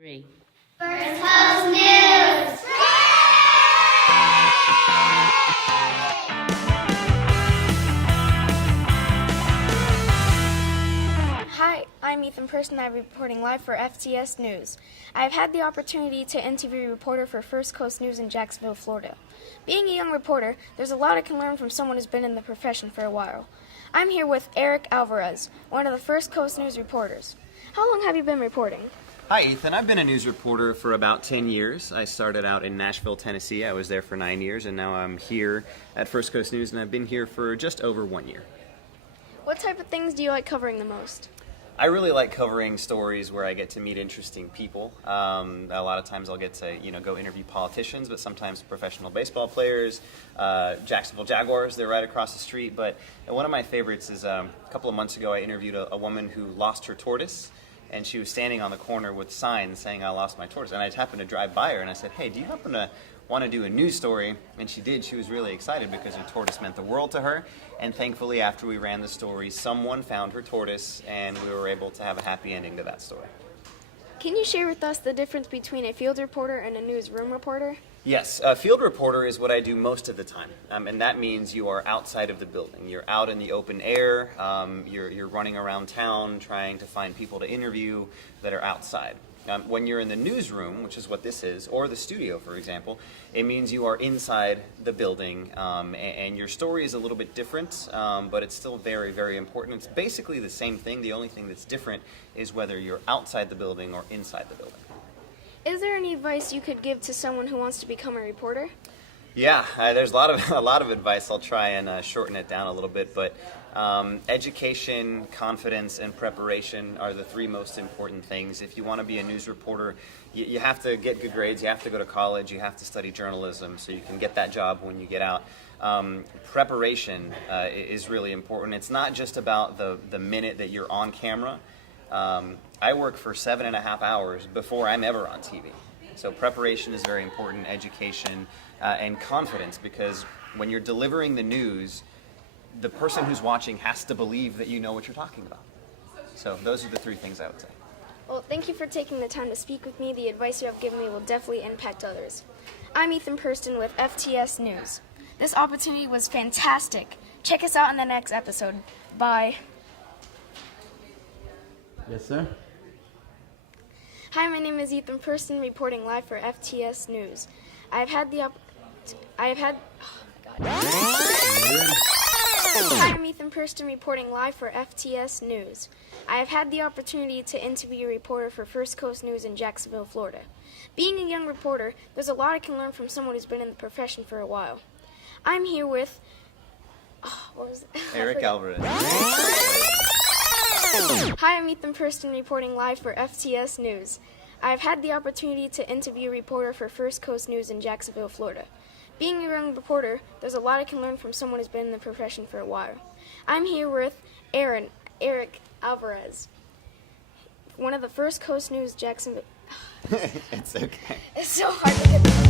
3. First Coast News! Hi, I'm Ethan Persten. I'm reporting live for FTS News. I've had the opportunity to interview a reporter for First Coast News in Jacksonville, Florida. Being a young reporter, there's a lot I can learn from someone who's been in the profession for a while. I'm here with Eric Alvarez, one of the First Coast News reporters. How long have you been reporting? Hi, Ethan. I've been a news reporter for about 10 years. I started out in Nashville, Tennessee. I was there for 9 years, and now I'm here at First Coast News, and I've been here for just over 1 year. What type of things do you like covering the most? I really like covering stories where I get to meet interesting people. A lot of times I'll get to, go interview politicians, but sometimes professional baseball players, Jacksonville Jaguars, they're right across the street. But one of my favorites is a couple of months ago I interviewed a woman who lost her tortoise, and she was standing on the corner with signs saying, "I lost my tortoise." And I happened to drive by her and I said, "Hey, do you happen to want to do a news story?" And she did. She was really excited because her tortoise meant the world to her. And thankfully, after we ran the story, someone found her tortoise, and we were able to have a happy ending to that story. Can you share with us the difference between a field reporter and a newsroom reporter? Yes, a field reporter is what I do most of the time, and that means you are outside of the building. You're out in the open air, you're running around town trying to find people to interview that are outside. When you're in the newsroom, which is what this is, or the studio, for example, it means you are inside the building, and your story is a little bit different, but it's still very, very important. It's basically the same thing. The only thing that's different is whether you're outside the building or inside the building. Is there any advice you could give to someone who wants to become a reporter? Yeah, there's a lot of advice. I'll try and shorten it down a little bit, but education, confidence, and preparation are the three most important things. If you want to be a news reporter, you have to get good grades, you have to go to college, you have to study journalism so you can get that job when you get out. Preparation is really important. It's not just about the minute that you're on camera. I work for 7.5 hours before I'm ever on TV. So preparation is very important, education, and confidence, because when you're delivering the news, the person who's watching has to believe that you know what you're talking about. So those are the three things I would say. Well, thank you for taking the time to speak with me. The advice you have given me will definitely impact others. I'm Ethan Persten with FTS News. This opportunity was fantastic. Check us out in the next episode. Bye. Yes, sir. Hi, my name is Ethan Persten, reporting live for FTS News. Hi, I'm Ethan Persten, reporting live for FTS News. I have had the opportunity to interview a reporter for First Coast News in Jacksonville, Florida. Being a young reporter, there's a lot I can learn from someone who's been in the profession for a while. I'm here with... Eric Alvarez. Hi, I'm Ethan Persten, reporting live for FTS News. I've had the opportunity to interview a reporter for First Coast News in Jacksonville, Florida. Being a young reporter, there's a lot I can learn from someone who's been in the profession for a while. I'm here with Eric Alvarez, one of the First Coast News Jacksonville. It's okay. It's so hard to get